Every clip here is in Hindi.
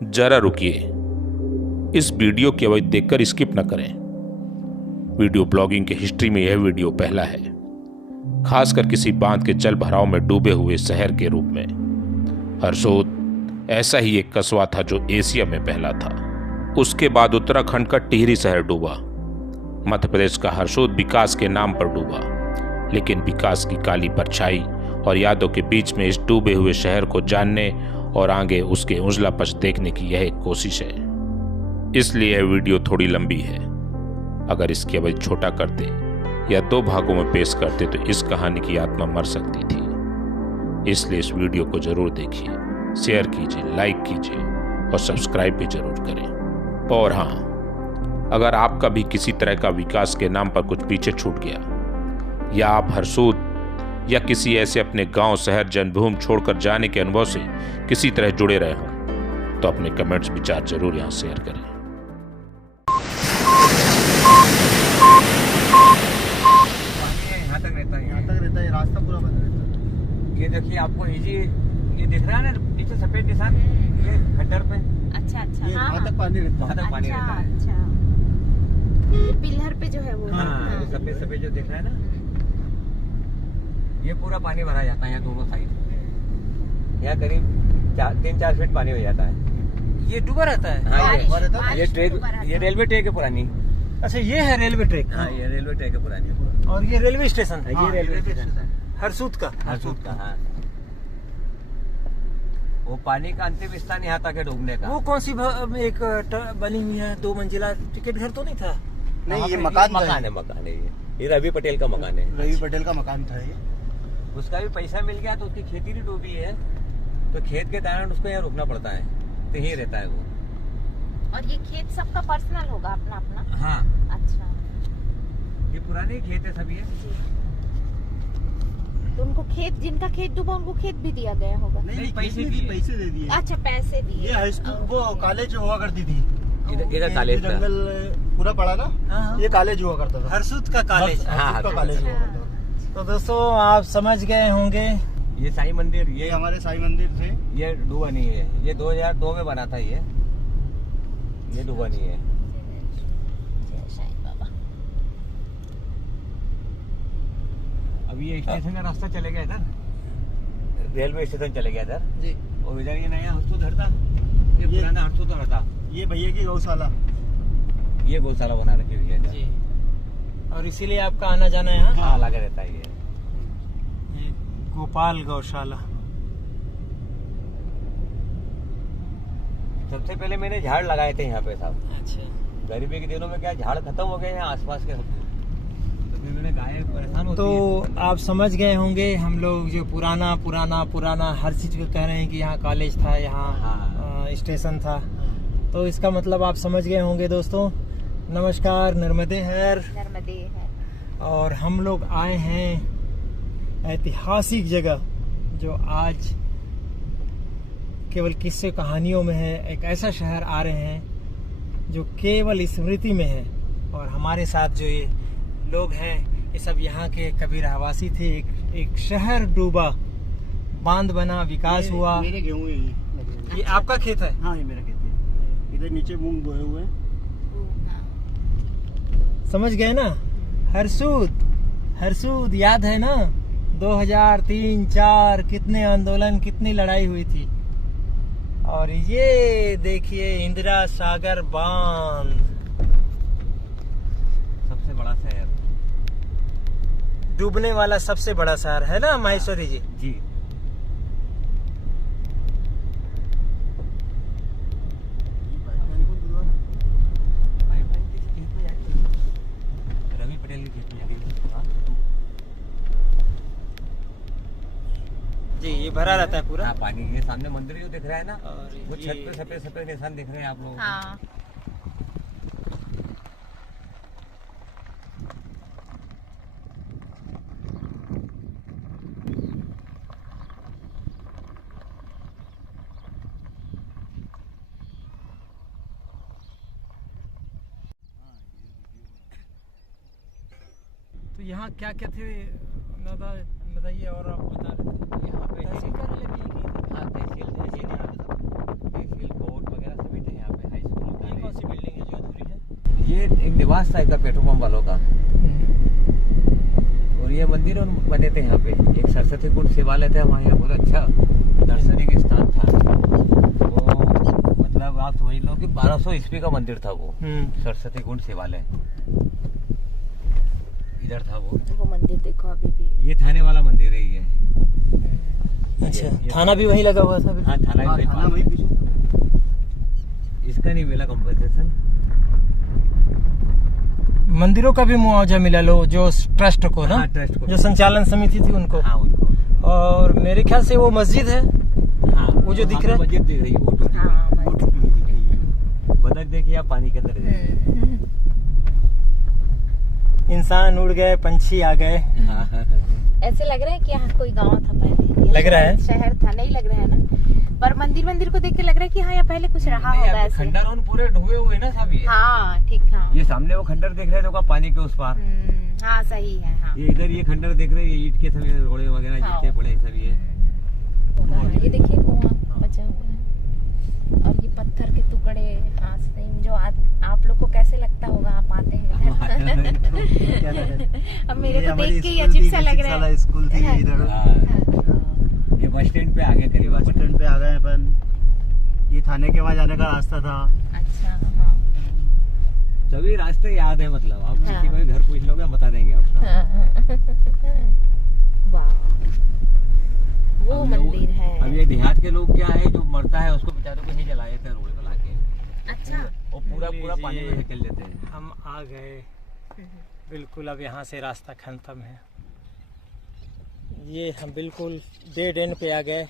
जरा रुकिए, इस वीडियो की अवधि देखकर स्किप न करें। वीडियो ब्लॉगिंग की हिस्ट्री में यह वीडियो पहला है, खासकर किसी बांध के जल भराव में डूबे हुए शहर के रूप में। हरसोद ऐसा ही एक कस्बा था जो एशिया में पहला था। उसके बाद उत्तराखंड का टिहरी शहर डूबा। मध्य प्रदेश का हरसोद विकास के नाम पर डूबा, लेकिन विकास की काली परछाई और यादों के बीच में इस डूबे हुए शहर को जानने और आगे उसके उजला पक्ष देखने की यह एक कोशिश है। इसलिए यह वीडियो थोड़ी लंबी है। अगर इसकी अवधि छोटा करते या 2 भागों में पेश करते तो इस कहानी की आत्मा मर सकती थी। इसलिए इस वीडियो को जरूर देखिए, शेयर कीजिए, लाइक कीजिए और सब्सक्राइब भी जरूर करें। और हाँ, अगर आपका भी किसी तरह का विकास के नाम पर कुछ पीछे छूट गया, या आप हरसोद या किसी ऐसे अपने गांव, शहर, जन्मभूमि छोड़कर जाने के अनुभव से किसी तरह जुड़े रहे हों, तो अपने कमेंट्स, विचार जरूर यहां शेयर करें। यहाँ तक रहता है, रास्ता पूरा बंद रहता है। ये देखिए, आपको ये दिख रहा है ना नीचे सफेद निशान, ये खड्डर पे। अच्छा ये हाँ, वहाँ तक पानी रहता है। अच्छा, पानी रहता है। अच्छा। ये पिलर पे जो है वो हाँ, ये सफेद सफेद जो दिख रहा है ना, ये पूरा पानी भरा जाता है यहाँ दोनों साइड। यहाँ करीब 3-4 फीट पानी हो जाता है। ये डूबा रहता है। हाँ, बारिश ये ट्रैक, डूबा रहता है। ये रेलवे ट्रैक है पुरानी। अच्छा, ये है रेलवे ट्रैक। हाँ, ये रेलवे ट्रैक है पुरानी। और ये रेलवे स्टेशन है। ये रेलवे स्टेशन है हरसूद का। हरसूद का। हाँ, वो पानी का अंतिम स्थान यहाँ तक है डूबने का। वो कौन सी एक बनी हुई है 2 मंजिला, टिकट घर तो नहीं था? नहीं, वहाँ ये पे मकान है। ये रवि पटेल का मकान है। रवि पटेल का मकान था ये। उसका भी पैसा मिल गया तो उसकी खेती भी डूबी है, तो खेत के कारण उसको यहाँ रुकना पड़ता है, तो यही रहता है वो। और ये खेत सबका पर्सनल होगा अपना अपना? हाँ, अच्छा। ये पुराने खेत है सभी है। तो उनको खेत, जिनका खेत डूबा उनको खेत भी दिया गया होगा? नहीं, पैसे कितने दिए। पैसे दे दिए। अच्छा, पैसे दिए। ये हाई स्कूल वो कॉलेज हुआ करती थी। इधर कॉलेज था। जंगल पूरा पड़ा ना, हाँ। ये कॉलेज हुआ करता था। हरसूद का कॉलेज। हाँ, हरसूद का कॉलेज हुआ करता था। तो दोस्तों, आप समझ गए होंगे। ये साईं मंदिर, ये हमारे साईं मंदिर थे। ये डूबा नहीं है। ये 2002 में बना था ये डूबा नहीं है। जय साईं बाबा। अब ये स्टेशन का रास्ता चले गया इधर, रेलवे स्टेशन चले गया इधर जी, और इधर ये नया हरसूद हरता, ये पुराना हरसूद हरता। ये भैया की गौशाला। ये गौशाला बना रखी हुई है इधर। जी। और इसीलिए आपका आना जाना यहाँ। हाँ, लगा रहता है ये। ये गोपाल गौशाला। सबसे पहले मैंने झाड़ लगाए थे यहाँ पे साहब। अच्छा। गरीबी के दिनों में क्या झाड़ खत्म हो गए हैं आसपास के, तो फिर मैंने गाय परेशान होती तो है। आप समझ गए होंगे, हम लोग जो पुराना हर चीज को कह रहे हैं कि यहाँ कॉलेज था, यहाँ हाँ। स्टेशन था, तो इसका मतलब आप समझ गए होंगे। दोस्तों नमस्कार, नर्मदे हर। नर्मदे है। और हम लोग आए हैं ऐतिहासिक जगह जो आज केवल किस्से कहानियों में है। एक ऐसा शहर आ रहे हैं जो केवल स्मृति में है। और हमारे साथ जो ये लोग हैं, ये सब यहाँ के कभी रहवासी थे। एक शहर डूबा, बांध बना, विकास हुआ। मेरे गेहूं है ये। ये आपका खेत है? हाँ, ये मेरा खेत है। इधर नीचे मूंग बोए हुए हैं। समझ गए ना? हरसूद याद है ना? 2003-4 कितने आंदोलन, कितनी लड़ाई हुई थी। और ये देखिए इंदिरा सागर बांध, सबसे बड़ा शहर। डूबने वाला सबसे बड़ा शहर है ना माहेश्वरी जी? जी। रवि पटेल की खेत में जाके। हाँ, जी, ये भरा रहता है पूरा। हाँ, पानी। ये सामने मंदिर जो दिख रहा है ना, और वो ये- छत पे सफेद सफेद निशान दिख रहे हैं आप लोगों को। हाँ। तो यहाँ क्या क्या थे बताइए। और आप बता रहे थे यहाँ पे तहसील कार्यालय भी यहीं की थी। हाँ, तहसील कोर्ट वगैरह ये एक निवास था इधर पेट्रोल पंप वालों का, और ये मंदिर बने थे यहाँ पे। एक सरस्वती कुंड शिवालय था वहाँ, यहाँ बहुत अच्छा दर्शनीय स्थान था वो। मतलब आप समझ लो कि 1200 ईस्वी का मंदिर था वो, सरस्वती कुंड शिवालय इधर था वो मंदिर देखो अभी भी। ये थाने वाला मंदिर है ये। अच्छा, थाना भी वहीं लगा हुआ था बिल्कुल? हाँ, थाना भी थाना वही पीछे था। इसका नहीं मिला कंपनसेशन। मंदिरों का भी मुआवजा मिला लो जो ट्रस्ट को ना? हाँ, ट्रस्ट को। जो संचालन समिति थी उनको। हाँ, उनको। और मेरे ख्याल से वो मस्जिद है, हाँ, वो जो दिख रहा है, मस्जिद दिख रही है, वो टूटी हुई। हाँ, वो टूटी हुई दिख रही है। बदक देखिए आप पानी के अंदर। इंसान उड़ गए, पंछी आ गए। हाँ, ऐसे लग रहा है कि यहाँ कोई गांव था पहले। लग रहा है? शहर था, नहीं लग रहा है ना, पर मंदिर को देख के लग रहा है कि हाँ यहाँ पहले कुछ रहा होगा ऐसे। खंडर उन पूरे डूबे हुए ना सब ये। हाँ ठीक, हाँ ये सामने वो खंडर देख रहे थे पानी के उस पार। हाँ सही है। हाँ ये इधर ये खंडर देख रहे हैं, ये ईंट के सब ये घोड़े वगैरह हाँ। ईंटें पड़े सब ये। हाँ, ये देखिए कुआं बचा हुआ है, और ये पत्थर के टुकड़े। हाँ सही, जो आप लोग को कैसे लगता होगा आप आते हैं क्या लगा? इधर। अब मेरे ये को हमारी देख के ही स्कूल अजीब थी, सा लग बेसिक रहा साला है। स्कूल थी हाँ। इधर। हाँ। ये बस स्टैंड पे आगे करीब बस स्टैंड पे आ गए अपन। ये थाने के वहाँ जाने का रास्ता था। अच्छा हाँ। सभी रास्ते याद है, मतलब आप हाँ। किसी को भी घर पूछ लोगे हम बता देंगे आपको। वाह, वो हम लोग- मंदिर है। अब ये देहात के लोग क्या है, जो मरता है उसको बेचारों को नहीं जलाए थे रोड पर लाके, अच्छा। और पूरा पानी में चल देते हैं। हम आ गए बिल्कुल, अब यहाँ से रास्ता खत्म है। ये हम बिल्कुल डेड एंड पे आ गए।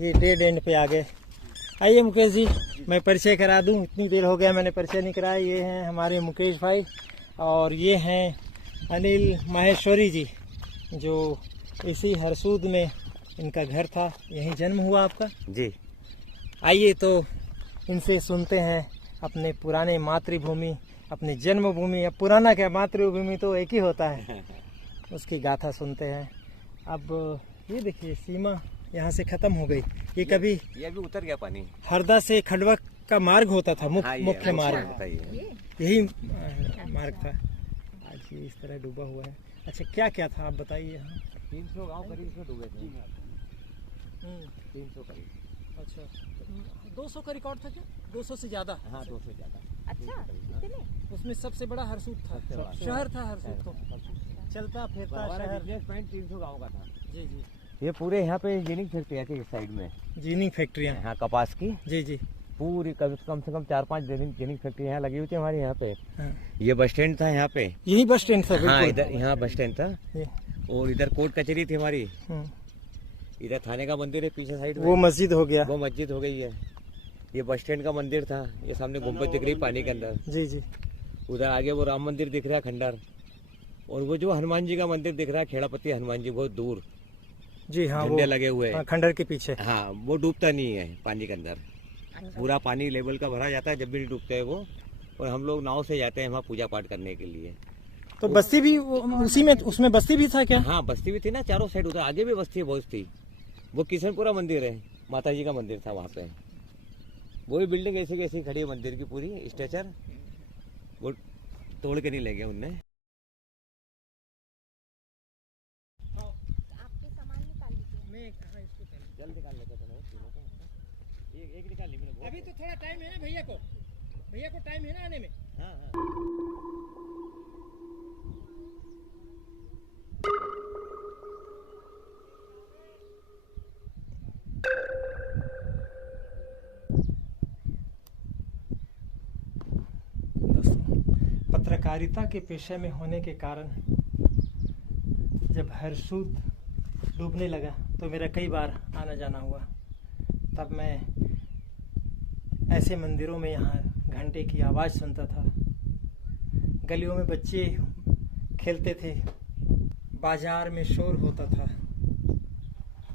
ये डेड एंड पे आ गए। आइए मुकेश जी, मैं परिचय करा दूं, इतनी देर हो गया मैंने परिचय नहीं कराया। ये हैं हमारे मुकेश भाई, और ये हैं अनिल माहेश्वरी जी, जो इसी हरसूद में इनका घर था, यहीं जन्म हुआ आपका? जी। आइए तो इनसे सुनते हैं अपने पुराने मातृभूमि, अपनी जन्मभूमि। अब पुराना क्या, मातृभूमि तो एक ही होता है, उसकी गाथा सुनते हैं। अब ये देखिए सीमा यहाँ से खत्म हो गई। ये कभी ये भी उतर गया पानी। हरदा से खंडवा का मार्ग होता था, हाँ, ये मुख्य मार्ग, बताइए। यही मार्ग था। आज ये इस तरह डूबा हुआ है। अच्छा क्या क्या था आप बताइए। यहाँ 300 गांव करीब इसमें डूबे थे। 300 करीब। अच्छा 200 का रिकॉर्ड था क्या? 200 से ज्यादा? हाँ, 200 से ज्यादा। अच्छा कितने? उसमें सबसे बड़ा हरसूद था, शहर था हरसूद तो, चलता फिरता शहर। बिजनेस पॉइंट 300 गांव का था। जी जी। ये पूरे यहाँ पे इंजीनियरिंग फैक्ट्री थी इस साइड में। जीनिंग फैक्ट्रियाँ? हाँ, कपास की। जी जी। पूरी कम से कम 4-5 इंजीनियरिंग फैक्ट्री यहाँ लगी हुई थी हमारे यहाँ पे। हाँ। ये बस स्टैंड था यहाँ पे। यही बस स्टैंड था? हाँ, बिल्कुल। इधर यहाँ बस स्टैंड था, ये, और इधर कोर्ट कचहरी थी हमारी। इधर थाने का मंदिर है पीछे साइड में। वो मस्जिद हो गया। वो मस्जिद हो गई है। ये बस स्टैंड का मंदिर था। ये सामने गुम्बद दिख रही पानी के अंदर। जी जी। उधर आगे वो राम मंदिर दिख रहा है खंडर, और वो जो हनुमान जी का मंदिर दिख रहा है, खेड़ापति हनुमान जी, बहुत दूर जी हाँ, झंडे वो लगे हुए हैं। हाँ, खंडर के पीछे। हाँ, वो डूबता नहीं है पानी के अंदर। पूरा पानी लेवल का भरा जाता है जब भी नहीं डूबते हैं वो, और हम लोग नाव से जाते हैं वहाँ पूजा पाठ करने के लिए। तो बस्ती भी उसी में, उसमें बस्ती भी था क्या? हाँ बस्ती भी थी ना, चारों साइड उधर आगे भी बस्ती बहुत थी। वो किशनपुरा मंदिर है, माता जी का मंदिर था वहाँ पे। वही बिल्डिंग ऐसी कैसी खड़ी है मंदिर की पूरी स्ट्रक्चर, वो तोड़ के नहीं ले गए उनने। आपके सामान निकाल लीजिए। जल्द निकाल लेते थे ना एक निकाल ली मैंने। अभी तो थोड़ा टाइम है ना भैया को टाइम है ना आने में। हाँ हाँ पत्रकारिता के पेशे में होने के कारण जब हरसूद डूबने लगा तो मेरा कई बार आना जाना हुआ। तब मैं ऐसे मंदिरों में यहाँ घंटे की आवाज़ सुनता था, गलियों में बच्चे खेलते थे, बाजार में शोर होता था,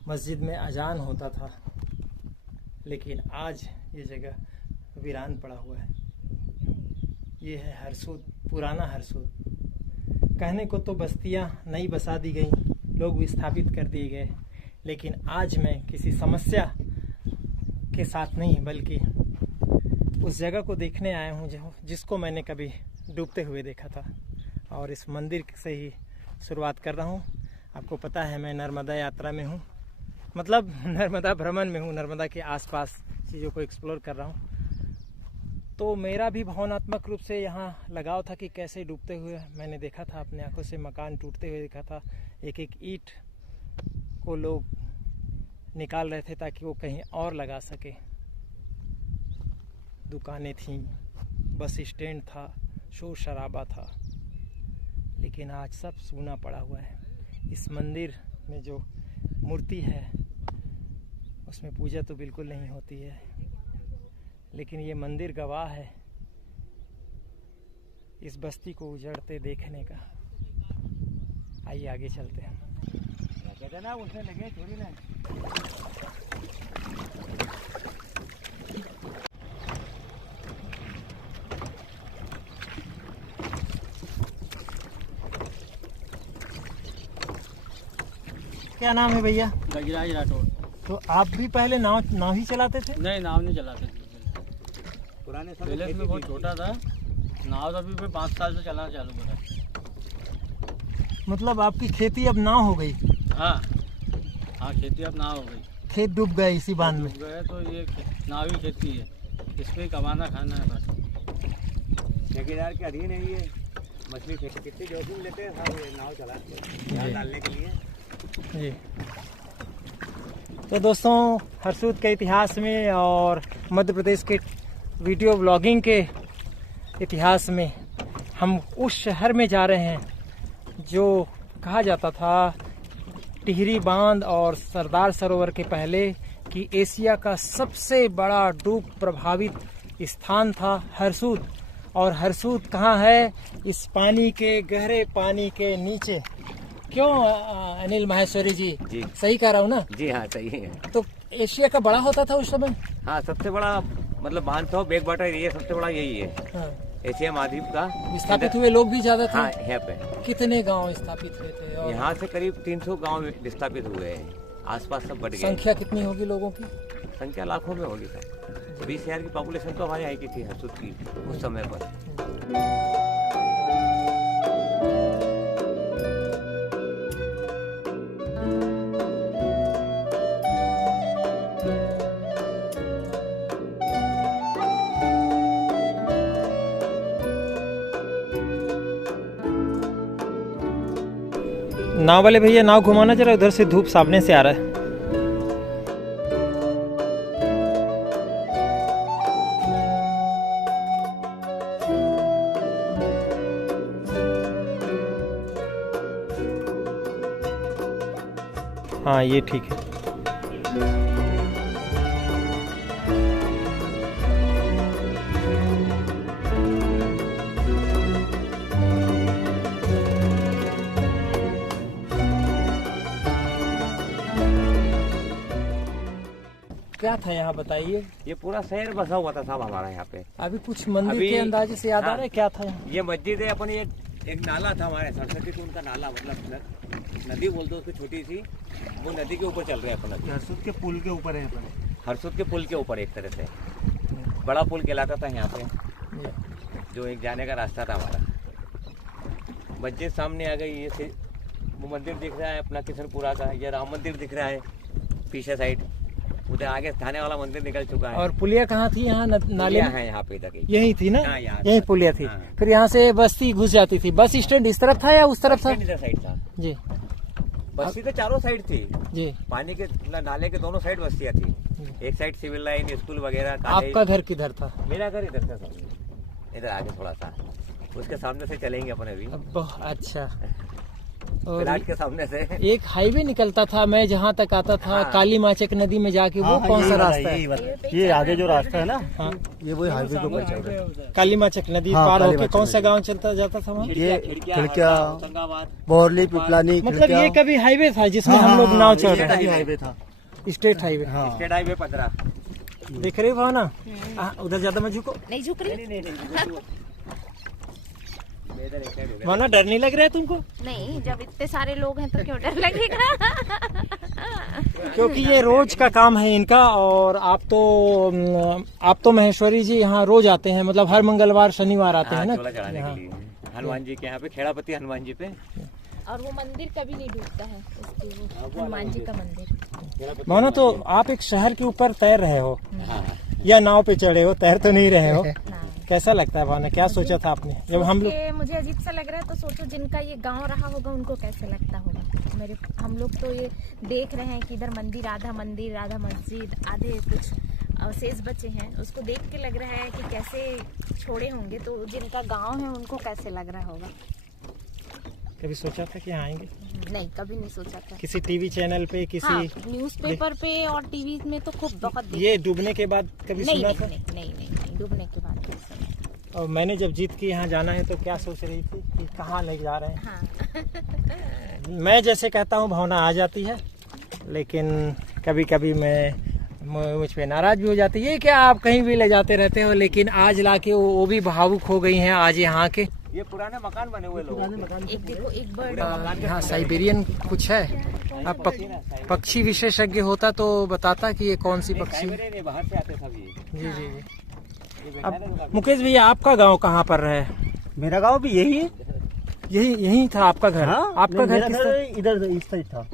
मस्जिद में अजान होता था। लेकिन आज ये जगह वीरान पड़ा हुआ है। ये है हरसूद, पुराना हरसूद। कहने को तो बस्तियां नई बसा दी गई, लोग विस्थापित कर दिए गए, लेकिन आज मैं किसी समस्या के साथ नहीं बल्कि उस जगह को देखने आया हूँ जिसको मैंने कभी डूबते हुए देखा था। और इस मंदिर से ही शुरुआत कर रहा हूँ। आपको पता है मैं नर्मदा यात्रा में हूँ, मतलब नर्मदा भ्रमण में हूँ, नर्मदा के आसपास चीज़ों को एक्सप्लोर कर रहा हूँ। तो मेरा भी भावनात्मक रूप से यहाँ लगाव था कि कैसे डूबते हुए मैंने देखा था, अपने आंखों से मकान टूटते हुए देखा था। एक एक ईंट को लोग निकाल रहे थे ताकि वो कहीं और लगा सके। दुकानें थीं, बस स्टैंड था, शोर शराबा था, लेकिन आज सब सूना पड़ा हुआ है। इस मंदिर में जो मूर्ति है उसमें पूजा तो बिल्कुल नहीं होती है, लेकिन ये मंदिर गवाह है इस बस्ती को उजड़ते देखने का। आइए आगे चलते हैं। कहते ना उसमें लगे थोड़ी ना। क्या नाम है भैया? गजराज राठौर। तो आप भी पहले नाव ही चलाते थे? नहीं, नाव नहीं चलाते थे। पुराने समय पहले खेती में बहुत थी। छोटा था, नाव तो अभी मैं 5 साल से चलाना चालू करा। मतलब आपकी खेती अब नाव हो गई? हाँ हाँ, खेती अब नाव हो गई। खेत डूब गए इसी बांध में? डूब गए तो ये नाव ही खेती है, इस पे ही कमाना खाना है बस। ठेकेदार के अधीन है ये मछली खेती। कितनी जोखिम लेते हैं सब ये नाव चलाते हैं जाल डालने के लिए। जी। तो दोस्तों, हरसूद के इतिहास में और मध्य प्रदेश के वीडियो ब्लॉगिंग के इतिहास में हम उस शहर में जा रहे हैं जो कहा जाता था टिहरी बांध और सरदार सरोवर के पहले कि एशिया का सबसे बड़ा डूब प्रभावित स्थान था हरसूद। और हरसूद कहाँ है? इस पानी के, गहरे पानी के नीचे। क्यों अनिल माहेश्वरी जी? जी। सही कह रहा हूँ ना? जी हाँ सही है। तो एशिया का बड़ा होता था उस समय? हाँ सबसे बड़ा मतलब बांध तो बैक वाटर एरिया सबसे बड़ा यही है। हाँ। एशिया महाद्वीप का। विस्थापित हुए लोग भी ज्यादा थे? हाँ यहाँ पे। कितने गांव स्थापित हुए थे? और यहाँ से करीब 300 गांव विस्थापित हुए हैं। आसपास सब बढ़ गए। संख्या कितनी होगी लोगों की? संख्या लाखों में होगी सर। 20,000 की पॉपुलेशन तो हमारे यहाँ की थी हरसूद की उस समय पर। नाव वाले भैया नाव घुमाना जरा, उधर से धूप सामने से आ रहा है। हाँ ये ठीक है। क्या था यहाँ बताइए। ये पूरा शहर बसा हुआ था साहब हमारा यहाँ पे। अभी कुछ मंदिर अभी- के अंदाजे से याद आ हाँ। रहा है क्या था यहाँ? ये मस्जिद है अपनी, एक नाला था हमारे सरस्वती कुंड का नाला, मतलब नदी बोल दो उसको, छोटी सी, वो नदी के ऊपर चल रहे हैं अपना। हरसुद के पुल के ऊपर है यहाँ पर। हरसुद के पुल के ऊपर एक तरह से बड़ा पुल कहलाता था यहाँ पे, जो एक जाने का रास्ता था हमारा। मस्जिद सामने आ गई, ये से वो मंदिर दिख रहा है अपना किशनपुरा का, ये राम मंदिर दिख रहा है पीछे साइड, उधर आगे थाने वाला मंदिर निकल चुका है। और पुलिया कहाँ थी यहाँ नाले में? है यहाँ पे तक यही थी ना? हाँ, यहाँ यही पर। पुलिया थी। हाँ। फिर यहाँ से बस्ती घुस जाती थी। बस स्टैंड इस तरफ था या उस तरफ था? इधर साइड था, जी बस्ती तो चारों साइड थी, जी। पानी के नाले के दोनों साइड बस्तियाँ थी। एक साइड सिविल लाइन, स्कूल वगैरह, आपका घर किधर था? मेरा घर इधर था सामने, इधर आगे थोड़ा सा, उसके सामने से चलेंगे अपन अभी, अच्छा। और प्लाट के सामने से। एक हाईवे निकलता था, मैं जहाँ तक आता था हाँ। काली माचक नदी में जाके, वो कौन सा रास्ता है? ये आगे जो रास्ता है ना, हाँ। ये वही हाईवे के ऊपर चल रहा है। काली माचक नदी हाँ, पार काली होके माचक कौन सा नदी। गांव चलता जाता था वहाँ? ये खिड़किया, होशंगाबाद, बोरली, पिपलानी, मतलब ये कभी हाईवे था जिसमें हम लोग नाव चढ़ रहे थे? हाईवे था। State highway. हाँ। State highway 15। देख रहे हो ना? उधर ज्यादा मत झुको। नहीं झुक रही? इधर एक साइड हो गया। माना डर नहीं लग रहा है तुमको? नहीं, जब इतने सारे लोग हैं तो क्यों डर लगेगा? क्योंकि ये रोज का काम है इनका। और आप तो महेश्वरी जी यहाँ रोज आते हैं, मतलब हर मंगलवार शनिवार आते हैं हाँ, ना चोला चढ़ाने यहाँ? के लिए हनुमान जी के यहाँ पे, खेड़ापति हनुमान जी पे। और वो मंदिर कभी नहीं डूबता है, उसकी वो हनुमान जी का मंदिर। माना तो आप एक शहर के ऊपर तैर रहे हो या नाव पे चढ़े हो, तैर तो नहीं रहे हो? ना। कैसा लगता है भावना? क्या सोचा था आपने जब हम लोग? ये मुझे अजीब सा लग रहा है, तो सोचो जिनका ये गांव रहा होगा उनको कैसे लगता होगा। हम लोग तो ये देख रहे हैं कि इधर मंदिर, आधा मस्जिद, आधे कुछ अवशेष बचे हैं, उसको देख के लग रहा है कि कैसे छोड़े होंगे, तो जिनका गांव है उनको कैसे लग रहा होगा। कभी सोचा था कि यहाँ आएंगे? नहीं, कभी नहीं सोचा था। किसी टीवी चैनल पे, किसी हाँ, न्यूज़पेपर पे और टीवी में तो खूब बहुत देखा। ये डूबने के बाद कभी नहीं, सुना नहीं, था? नहीं, डूबने के बाद नहीं सुना। और मैंने जब जीत के यहाँ जाना है तो क्या सोच रही थी कि कहाँ ले जा रहे हैं? हाँ। मैं जैसे कहता हूँ भावना आ जाती है, लेकिन कभी कभी मैं मुझ पे नाराज भी हो जाती है। ये क्या आप कहीं भी ले जाते रहते हो, लेकिन आज लाके वो भी भावुक हो गई हैं आज यहाँ के। ये पुराने मकान बने हुए लोग, एक देखो, एक बर्ड, हाँ, साइबेरियन कुछ है। अब पक्षी विशेषज्ञ होता तो बताता कि ये कौन सी पक्षी है। बाहर से आते सब ये। जी जी जी। अब मुकेश भैया, आपका गांव कहाँ पर है? मेरा गांव भी यही है। यही था आपका घर? हाँ, आपका घर मेरा किस घर तरफ? इधर इस साइड था।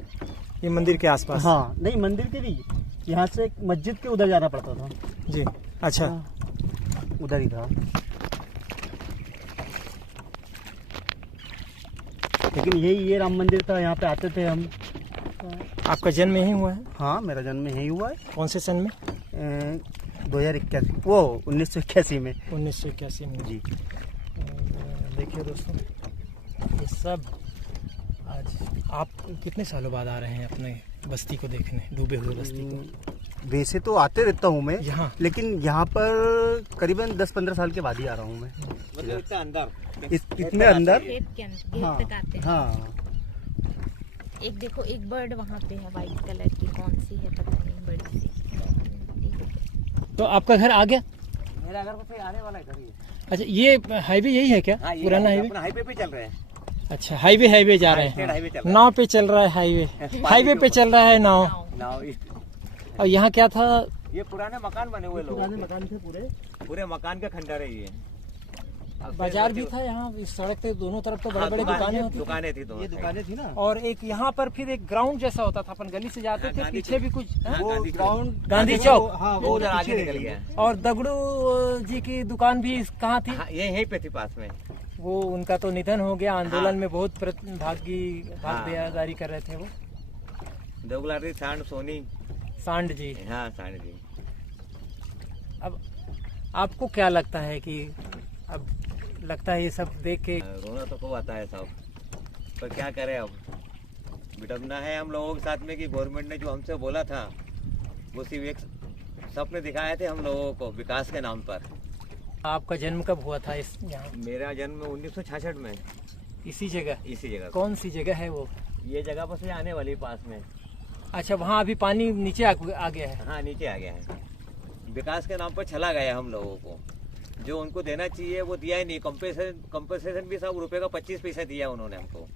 ये मंदिर के आसपास? हाँ, नहीं मंदिर के भी, यहाँ से मस्जिद के उधर जाना पड़ता था। जी, अच्छा। हाँ, उधर ही था। लेकिन ये राम मंदिर था, यहाँ पे आते थे हम। आपका जन्म यहीं हुआ है? हाँ, मेरा जन्म यहीं हुआ है। कौन से सन में? 2081, वो 1981 में। 1981 में। जी। देखिए दोस्तों, ये सब आज आप कितने सालों बाद आ रहे हैं अपने बस्ती को देखने, डूबे हुए बस्ती को? वैसे तो आते रहता हूँ मैं यहाँ? लेकिन यहाँ पर करीबन 10-15 साल के बाद ही आ रहा हूँ मैं। मतलब इतना अंदर, इतने अंदर। गेट के अंदर, हाँ, गेट तक आते हैं। हाँ। एक देखो, एक बर्ड वहाँ पे है व्हाइट कलर की, कौन सी है पता नहीं, बड़ी सी। तो आपका घर आ गया? मेरा घर तो आने वाला है घर ये। अच्छा, ये हाईवे यही है क्या? हाँ, ये पुराना हाईवे? अपना हाईवे पे चल रहे हैं। अच्छा, हाईवे जा रहे स्टेट हाईवे चल हैं। रहा है। नाव पे चल रहा है हाईवे, हाईवे पे चल रहा है नाव। नाव और यहाँ क्या था? ये पुराने मकान बने हुए लोग, मकान थे पूरे मकान का खंडर है ये। बाजार भी था यहाँ, इस सड़क पे दोनों तरफ तो बड़े हाँ, बड़े दुकानें होती थी। दुकानें थी, ये दुकानें थी ना। और एक यहाँ पर फिर एक ग्राउंड जैसा होता था, अपन गली से जाते थे, गांधी पीछे भी कुछ हाँ, वो गांधी ग्राउंड गांधी चौक। हाँ, वो उधर आगे निकल गया। और दगड़ू जी की दुकान भी कहाँ थी? हाँ, ये यहीं पे थी पास में। वो उनका तो निधन हो गया, आंदोलन हाँ। में बहुत भागीदारी कर रहे थे वो। देवगुलारी, सांड, सोनी, सांड जी। हाँ सांड जी। अब आपको क्या लगता है कि अब लगता है ये सब देख के? रोना तो खूब आता है साहब, पर क्या करें अब, विडम्बना है हम लोगों के साथ में कि गवर्नमेंट ने जो हमसे बोला था वो सिर्फ एक सपने दिखाए थे हम लोगों को विकास के नाम पर। आपका जन्म कब हुआ था इस यहाँ? मेरा जन्म 1966 में, इसी जगह? इसी जगह। कौन सी जगह है वो? ये जगह बस ये आने वाली पास में, अच्छा, वहाँ अभी पानी नीचे आ गया है। हाँ, नीचे आ गया है। विकास के नाम पर चला गया हम लोगों को, जो उनको देना चाहिए वो दिया ही नहीं। कंपनसेशन भी सब रुपए का 25 पैसा दिया उन्होंने हमको।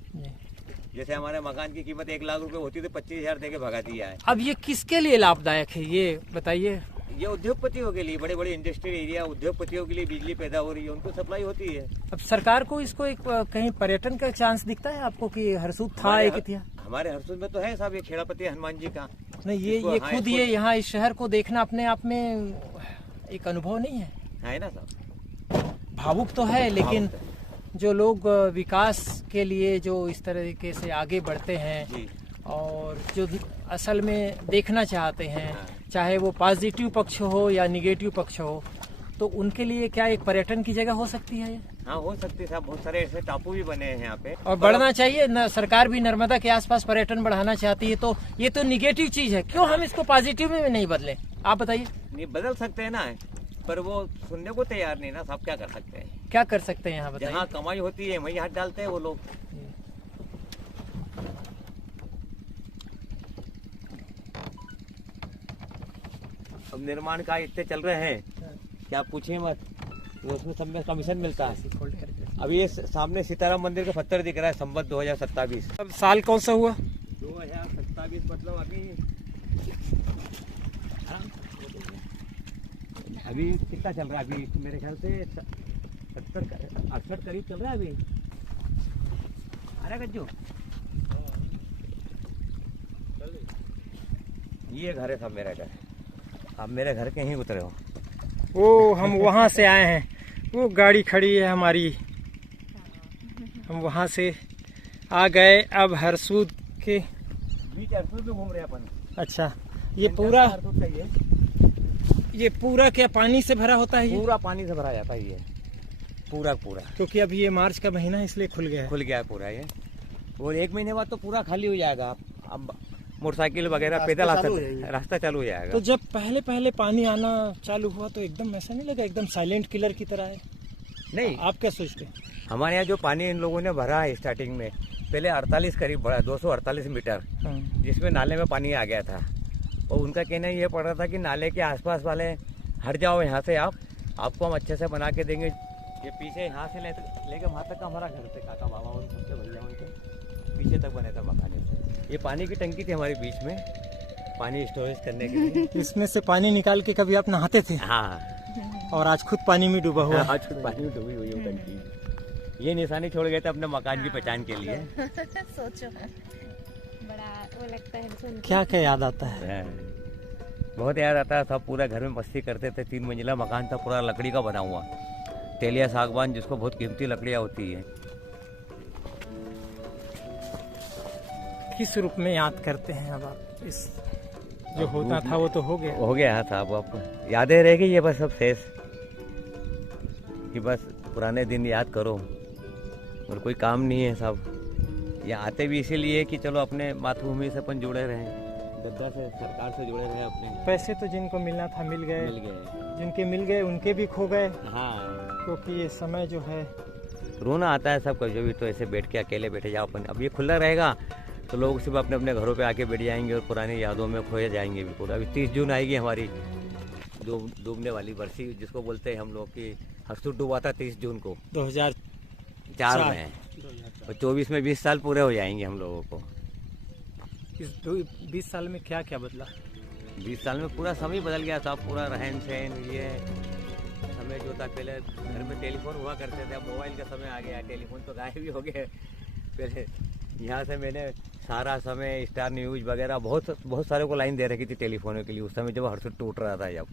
जैसे हमारे मकान की कीमत 1 लाख रुपए होती तो 25,000 देके भगा दिया है। अब ये किसके लिए लाभदायक है, ये बताइए। ये उद्योगपतियों के लिए, बड़े बड़े इंडस्ट्रियल एरिया उद्योगपतियों के लिए बिजली पैदा हो रही है, उनको सप्लाई होती है। अब सरकार को इसको एक कहीं पर्यटन का चांस दिखता है आपको कि हरसूद था एक इतिहास? हमारे हरसूद में तो है साहब, ये खेड़ापति हनुमान जी का। नहीं, ये खुद ये यहाँ इस शहर को देखना अपने आप में एक अनुभव नहीं है ना साहब? भावुक तो है, लेकिन जो लोग विकास के लिए जो इस तरीके से आगे बढ़ते हैं और जो असल में देखना चाहते हैं, चाहे वो पॉजिटिव पक्ष हो या निगेटिव पक्ष हो, तो उनके लिए क्या एक पर्यटन की जगह हो सकती है? हाँ, हो सकती है साहब। बहुत सारे ऐसे टापू भी बने हैं यहाँ पे और बढ़ना चाहिए न, सरकार भी नर्मदा के आसपास पर्यटन बढ़ाना चाहती है, तो ये तो निगेटिव चीज है, क्यों हम इसको पॉजिटिव में नहीं बदलें? आप बताइए। नहीं, बदल सकते हैं ना, पर वो सुनने को तैयार नहीं ना साहब। क्या कर सकते हैं? क्या कर सकते हैं यहाँ बताइए? जहाँ कमाई होती है वहीं हाथ डालते हैं वो लोग। अब निर्माण कार्य इतने चल रहे हैं क्या पूछिए मत, तो उसमें सब में कमीशन मिलता है। अभी ये सामने सीताराम मंदिर का पत्थर दिख रहा है, संवत 2027। अब साल कौन सा हुआ? 2027 मतलब अभी कितना चल रहा है? अभी मेरे ख्याल से 70-68 करीब चल रहा है अभी। अरे गज्जू, ये घर है सब मेरा घर। आप मेरे घर के ही उतरे हो। वो हम वहाँ से आए हैं, वो गाड़ी खड़ी है हमारी, हम वहाँ से आ गए। अब हरसूद के बीच हरसूद में घूम रहे हैं अपन। अच्छा, ये पूरा क्या पानी से भरा होता है? पूरा पानी से भरा जाता है ये, पूरा। क्योंकि अभी ये मार्च का महीना है इसलिए खुल गया है पूरा ये। और 1 महीने बाद तो पूरा खाली हो जाएगा। अब मोटरसाइकिल वगैरह पैदल रास्ता चालू हो जाएगा। तो जब पहले पानी आना चालू हुआ तो एकदम ऐसा नहीं लगा एकदम साइलेंट किलर की तरह है? नहीं, आप क्या सोचते हैं? हमारे यहाँ जो पानी इन लोगों ने भरा है स्टार्टिंग में, पहले 48 करीब भरा, 248 मीटर, जिसमें नाले में पानी आ गया था। और उनका कहना ये पड़ रहा था कि नाले के आसपास वाले हट जाओ यहाँ से, आपको हम अच्छे से बना के देंगे। ये पीछे यहाँ से लेके वहाँ तक का हमारा घर थे, काका बाबा और सबसे भैया उनके पीछे तक बने था मकान। ये पानी की टंकी थी हमारे बीच में, पानी स्टोरेज करने के लिए। इसमें से पानी निकाल के कभी आप नहाते थे? हाँ। और आज खुद पानी में डूबा हुआ है। आज खुद पानी में डूबी हुई है टंकी। ये निशानी छोड़ गए थे अपने मकान की पहचान के लिए। सोचो, बड़ा वो लगता है सुन के। क्या क्या याद आता है? बहुत याद आता है। सब पूरा घर में मस्ती करते थे। 3 मंजिला मकान था, पूरा लकड़ी का बना हुआ, तेलिया सागवान, जिसको बहुत कीमती लकड़ियाँ होती है। किस रूप में याद करते हैं अब आप? इस जो होता था वो तो हो गया साहब। अब यादें रह गई है बस सब शेष, कि बस पुराने दिन याद करो और कोई काम नहीं है साहब। ये आते भी इसीलिए कि चलो अपने मातृभूमि से अपन जुड़े रहें, गद्दा से, सरकार से जुड़े रहे अपने। पैसे तो जिनको मिलना था मिल गए, जिनके मिल गए उनके भी खो गए। हाँ, क्योंकि ये समय जो है रोना आता है सबको। जो भी तो ऐसे बैठ के अकेले बैठे जाओ अपन। अब ये खुला रहेगा तो लोग सिर्फ अपने अपने घरों पे आके बैठ जाएंगे और पुरानी यादों में खोए जाएंगे बिल्कुल। अभी 30 जून आएगी हमारी डूबने वाली बरसी, जिसको बोलते हैं हम लोग की। हरसूद डूबा था 30 जून को 2004 में, और 24 में 20 साल पूरे हो जाएंगे हम लोगों को। इस 20 साल में क्या क्या बदला? 20 साल में पूरा समय बदल गया था। पूरा रहन सहन, ये समय जो था, पहले घर में टेलीफोन हुआ करते थे, अब मोबाइल का समय आ गया, टेलीफोन तो गायब ही हो गए। पहले यहाँ से मैंने सारा समय, स्टार न्यूज वगैरह बहुत सारे को लाइन दे रखी थी टेलीफोन के लिए उस समय, जब हरसूद टूट रहा था। जब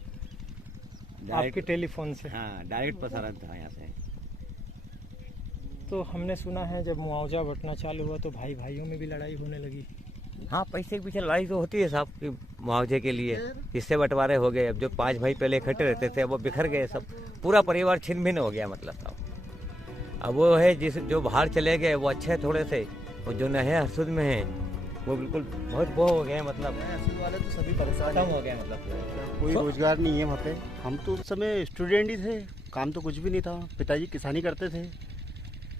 आपके टेलीफोन से? हाँ, डायरेक्ट प्रसारण था यहाँ से। तो हमने सुना है जब मुआवजा बंटना चालू हुआ तो भाई भाइयों में भी लड़ाई होने लगी। हाँ, पैसे के पीछे लड़ाई तो होती है साहब की, मुआवजे के लिए हिस्से बंटवारे हो गए। अब जो 5 भाई पहले इकट्ठे रहते थे वो बिखर गए सब, पूरा परिवार छिन्न भिन्न हो गया मतलब साहब। अब वो है जो बाहर चले गए वो अच्छे थोड़े से, और जो नए हरसूद में है वो बिल्कुल बहुत वो हो गए। मतलब हरसूद वाले तो सभी परेशान खत्म हो गए, मतलब कोई रोजगार नहीं है वहाँ पे। हम तो उस समय स्टूडेंट ही थे, काम तो कुछ भी नहीं था। पिताजी किसानी करते थे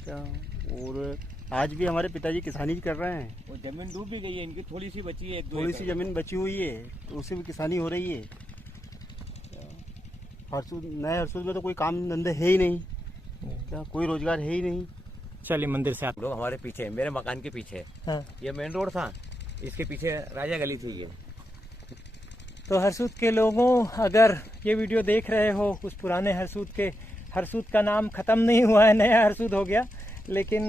क्या, और आज भी हमारे पिताजी किसानी कर रहे हैं। वो जमीन डूब भी गई है, इनकी थोड़ी सी बची है, थोड़ी सी जमीन बची हुई है तो उससे भी किसानी हो रही है। नए हरसूद में तो कोई काम धंधे है ही नहीं, क्या कोई रोजगार है ही नहीं। चलिए मंदिर से आप लोग हमारे पीछे, मेरे मकान के पीछे, हाँ। ये मेन रोड था, इसके पीछे राजा गली थी ये। तो हरसूद के लोगों, अगर ये वीडियो देख रहे हो, उस पुराने हरसूद का नाम खत्म नहीं हुआ है, नया हरसूद हो गया, लेकिन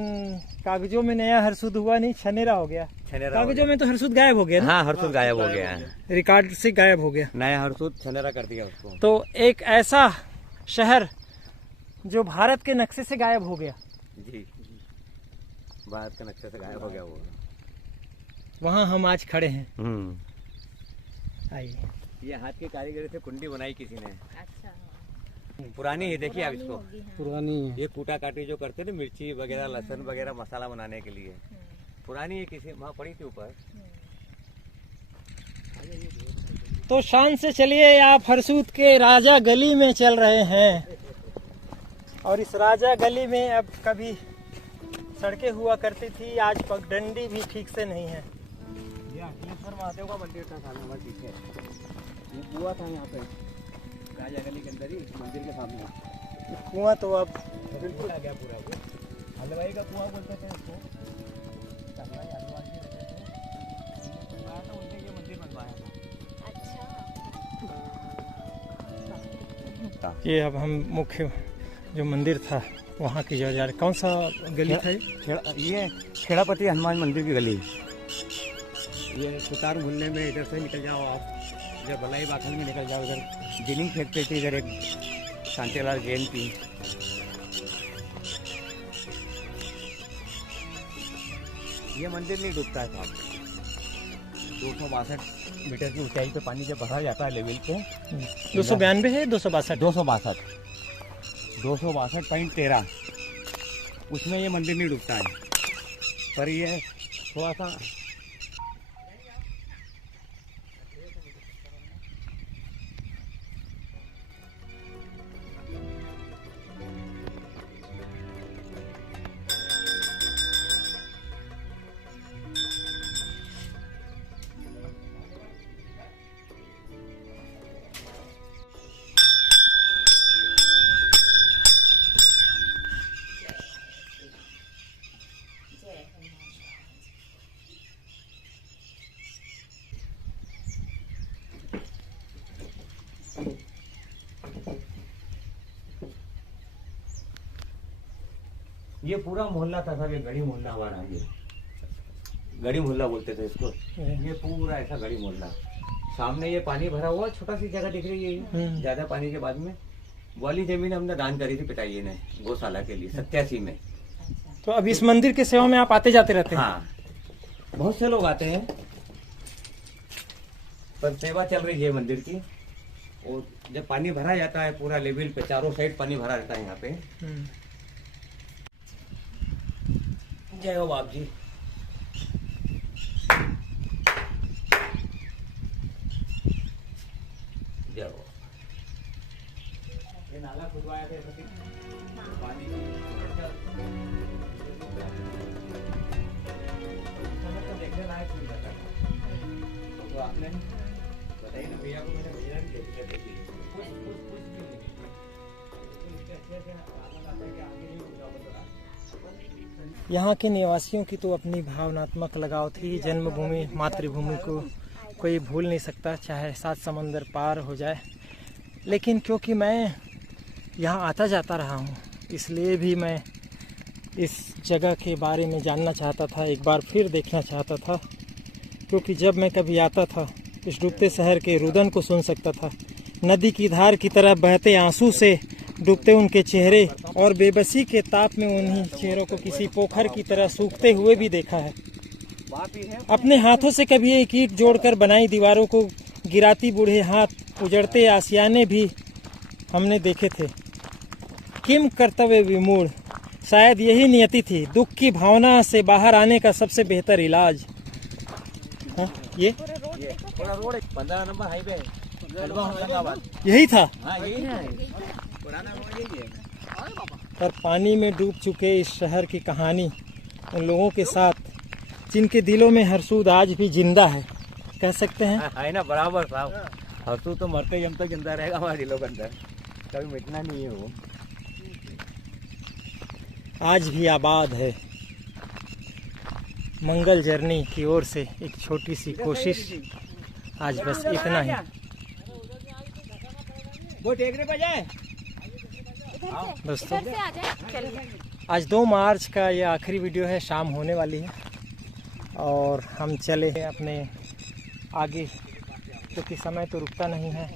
कागजों में नया हरसूद हुआ नहीं, छनेरा हो गया। कागजों में तो हरसूद गायब हो गया ना? हाँ, हरसूद गायब हो गया है, रिकॉर्ड से गायब हो गया, नया हरसूद छनेरा कर दिया उसको। तो एक ऐसा शहर जो भारत के नक्शे से गायब हो गया। जी, भारत के नक्शे से गायब हो गया वो। वहाँ हम आज खड़े हैं। आइए। ये हाथ की कारीगरी से कुंडी बनाई किसी ने, अच्छा, पुरानी है, देखिए आप इसको, पुरानी ये कूटा काटी जो करते थे मिर्ची वगैरह, लहसुन वगैरह, मसाला बनाने के लिए, पुरानी है, किसी वहाँ पड़ी थी ऊपर। तो शान से चलिए, आप हरसूद के राजा गली में चल रहे हैं, और इस राजा गली में अब कभी सड़कें हुआ करती थी, आज पगडंडी भी ठीक से नहीं है। ये अखिलेश्वर महादेव का मंदिर था सामने हमारे पीछे, ये कुआं था यहाँ पे राजा गली के अंदर ही, मंदिर के सामने। कुआं तो अब बिल्कुल आ गया पूरा, वो हलवाई का कुआं बोलते थे इसको, हलवाई रहते थे, उनने ये मंदिर बनवाया था। ये अब हम मुख्य जो मंदिर था वहाँ की जो जा रहे, कौन सा गली था ये खेड़ापति हनुमान मंदिर की गली। ये सुतार मुहल्ले में इधर से निकल जाओ आप, जब बलाई बाखल में निकल जाओ, इधर जिनिंग फैक्ट्री थी, इधर एक शांतिलाल जैन की। ये मंदिर नहीं डूबता है साहब, 262 मीटर की ऊंचाई पे पानी जब भरा जाता है लेवल पे, 292 है 262 262.13, उसमें ये मंदिर नहीं डूबता है, पर ये थोड़ा सा ये पूरा मोहल्ला था साहब, ये गढ़ी मोहल्ला हमारा, ये गढ़ी मोहल्ला बोलते थे इसको, ये पूरा ऐसा गढ़ी मोहल्ला। सामने ये पानी भरा हुआ छोटा सी जगह दिख रही है, ज्यादा पानी के बाद में वाली जमीन हमने दान करी थी पिताजी ने गौशाला के लिए 87 में। तो अब इस मंदिर की सेवा में आप आते जाते रहते हैं? हाँ, बहुत से लोग आते हैं, पर सेवा चल रही है मंदिर की। और जब पानी भरा जाता है पूरा लेवल पे, चारों साइड पानी भरा रहता है यहाँ पे। जय हो बाप जी। जय हो। ये नाला खुदवाया थे पानी तो देखने लायक नहीं लगा, तो आपने बताइए ना भैया को, मैंने भेजा नहीं, देखिए यहाँ के निवासियों की तो अपनी भावनात्मक लगाव थी, जन्मभूमि मातृभूमि को कोई भूल नहीं सकता, चाहे 7 समंदर पार हो जाए। लेकिन क्योंकि मैं यहाँ आता जाता रहा हूँ, इसलिए भी मैं इस जगह के बारे में जानना चाहता था, एक बार फिर देखना चाहता था। क्योंकि जब मैं कभी आता था, इस डूबते शहर के रुदन को सुन सकता था, नदी की धार की तरह बहते आंसू से डूबते उनके चेहरे, और बेबसी के ताप में उन्हीं चेहरों को किसी पोखर की तरह सूखते हुए भी देखा है। अपने हाथों से कभी एक ईंट जोड़कर बनाई दीवारों को गिराती बूढ़े हाथ, उजड़ते आसियाने भी हमने देखे थे। किम कर्तव्य विमूढ़, शायद यही नियति थी, दुख की भावना से बाहर आने का सबसे बेहतर इलाज। हाँ, ये पूरा रोड 15 नंबर हाईवे यही था। हाँ, यही है, पुराना रोड यही है। पर पानी में डूब चुके इस शहर की कहानी उन लोगों के साथ जिनके दिलों में हरसूद आज भी जिंदा है, कह सकते हैं। है ना, बराबर साहब। हरसू तो मरते जब तक जिंदा रहेगा हमारे दिलों के अंदर, कभी मिटना नहीं है वो। आज भी आबाद है। मंगल जर्नी की ओर से एक छोटी सी कोशिश, आज बस इतना ही। वो टेकने पे जाए दोस्तों, इधर से आ जाए, चलिए। आज 2 मार्च का ये आखिरी वीडियो है, शाम होने वाली है और हम चले हैं अपने आगे, क्योंकि समय तो रुकता नहीं है,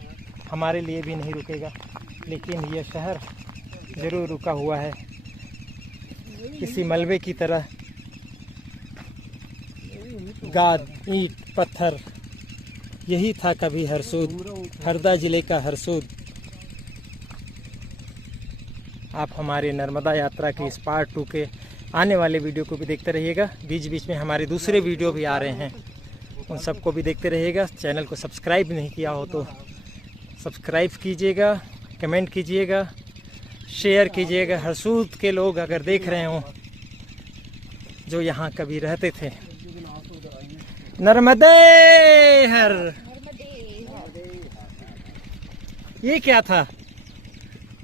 हमारे लिए भी नहीं रुकेगा। लेकिन ये शहर ज़रूर रुका हुआ है, किसी मलबे की तरह। गाद, ईंट, पत्थर, यही था कभी हरसूद, हरदा ज़िले का हरसूद। आप हमारे नर्मदा यात्रा के इस पार्ट 2 के आने वाले वीडियो को भी देखते रहिएगा। बीच बीच में हमारे दूसरे वीडियो भी आ रहे हैं, उन सबको भी देखते रहिएगा। चैनल को सब्सक्राइब नहीं किया हो तो सब्सक्राइब कीजिएगा, कमेंट कीजिएगा, शेयर कीजिएगा। हरसूद के लोग अगर देख रहे हों जो यहाँ कभी रहते थे। नर्मदे हर, ये क्या था?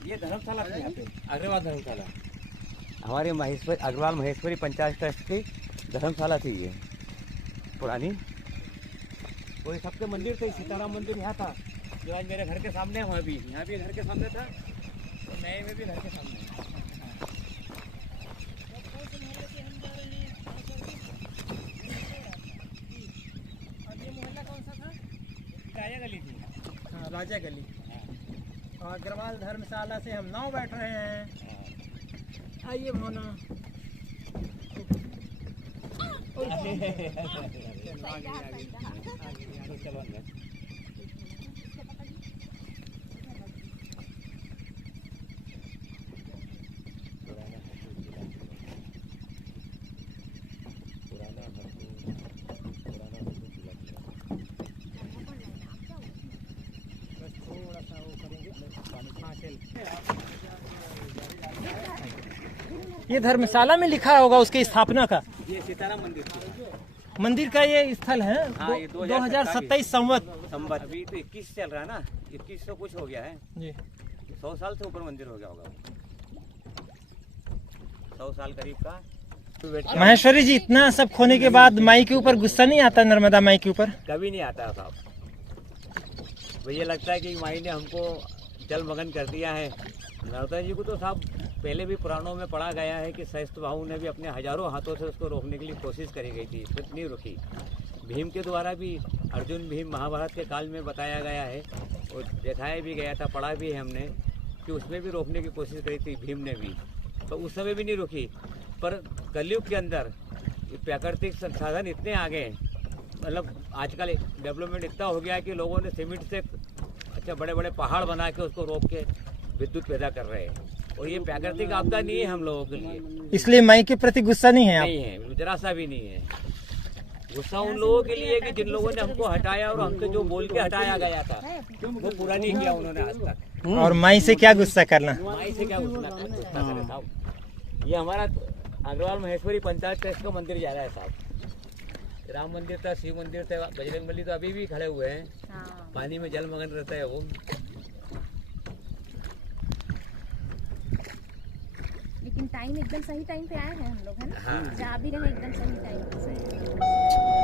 ये धर्मशाला थी यहाँ पे, अग्रवाल धर्मशाला। हमारे महेश्वरी, अग्रवाल महेश्वरी पंचायत ट्रस्ट की धर्मशाला थी ये पुरानी। और ये सबसे मंदिर थे, सीताराम मंदिर यहाँ था, जो आज मेरे घर के सामने है। वहाँ भी, यहाँ भी घर के सामने था, और नए में भी घर के सामने है। राजा गली थी। हाँ, राजा गली। अग्रवाल धर्मशाला से हम नाव बैठ रहे हैं। आइए मोना। ये धर्मशाला में लिखा होगा उसकी स्थापना का। ये सीताराम मंदिर थी। मंदिर का ये स्थल है। हाँ, ये 2027 संवत। अभी तो 21 चल रहा है ना, 2100 कुछ हो गया है जी। 100 साल से ऊपर मंदिर हो गया होगा, 100 साल करीब का। महेश्वरी जी, इतना सब खोने के बाद माई के ऊपर गुस्सा नहीं आता? नर्मदा माई के ऊपर कभी नहीं आता साहब। मुझे लगता है कि माई ने हमको जलमग्न कर दिया है। नर्मदा जी को तो साहब पहले भी पुराणों में पढ़ा गया है कि सहस्त्र बाहु ने भी अपने हजारों हाथों से उसको रोकने के लिए कोशिश करी गई थी, फिर नहीं रुकी। भीम के द्वारा भी, अर्जुन भीम महाभारत के काल में बताया गया है और दिखाया भी गया था, पढ़ा भी है हमने कि उसमें भी रोकने की कोशिश करी थी भीम ने भी, तो उस समय भी नहीं रुकी। पर कलयुग के अंदर प्राकृतिक संसाधन इतने आगे हैं, मतलब आजकल डेवलपमेंट इतना हो गया है कि लोगों ने सीमेंट से अच्छा बड़े बड़े पहाड़ बना के उसको रोक के विद्युत पैदा कर रहे हैं। और ये प्राकृतिक आपदा नहीं है हम लोगों के लिए, इसलिए माई के प्रति गुस्सा नहीं है आप? नहीं है, जरा सा भी नहीं है। गुस्सा उन लोगों के लिए कि जिन लोगों ने हमको हटाया और हमसे जो बोल के हटाया गया था वो पूरा नहीं किया उन्होंने आज तक। और माई से क्या गुस्सा करना? माई से क्या गुस्सा करे साहब। ये हमारा अग्रवाल महेश्वरी पंचायत ट्रस्ट का मंदिर जा रहा है साहब। राम मंदिर था, शिव मंदिर था, बजरंग बली तो अभी भी खड़े हुए हैं। हाँ। पानी में जलमग्न रहता है वो। लेकिन टाइम एकदम सही टाइम पे आए हैं हम लोग, है ना? हाँ। जा भी रहे हैं एकदम सही टाइम पे।